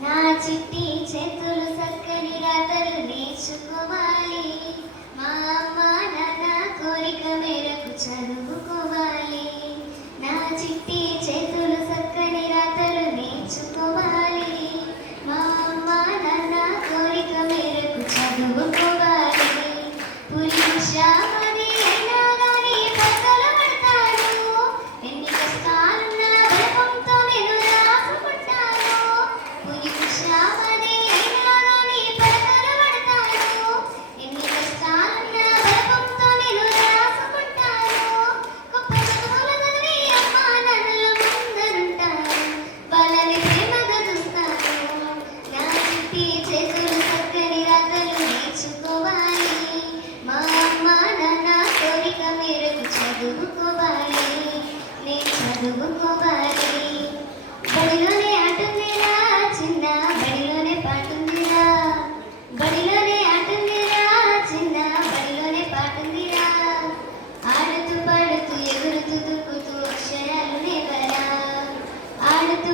నా చిట్టి చేతులు చక్కని రాతలు నేర్చుకోవాలి. మా అమ్మ నాన్న కోరిక మేరకు చదువుకోవాలి. నా చిట్టి చేతులు చక్కని రాతలు నేర్చుకోవాలి. మా అమ్మ నాన్న కోరిక మేరకు చదువుకోవాలి. పురుషామని అయినా గాని పక్కలు పడతాను. ఎన్ని కష్టాలున్నా బలపంతో నేను రాసుకుంటాను. పురుషామని అయినా గాని పక్కలు పడతాను. ఎన్ని కష్టాలున్నా బలపంతో నేను రాసుకుంటాను. గొప్ప చదువులు చదివి అమ్మా నాన్నల ముందరుంటాను. వాళ్ళని ప్రేమగా చూస్తాను. నా చిట్టి చేతులు చక్కని రాతలు నేర్చుకోవాలి. మా అమ్మ నాన్న కోరిక మేరకు చదువుకోవాలి. నేను చదువుకోవాలి. బడిలోనే ఆటుందిరా చిన్న బడిలోనే పాటుందిరా. బడిలోనే ఆటుందిరా చిన్న బడిలోనే పాటుందిరా. ఆడుతూ పాడుతూ ఎగురుతూ దుక్కుతూ అక్షరాలు నేవరా. ఆడుతూ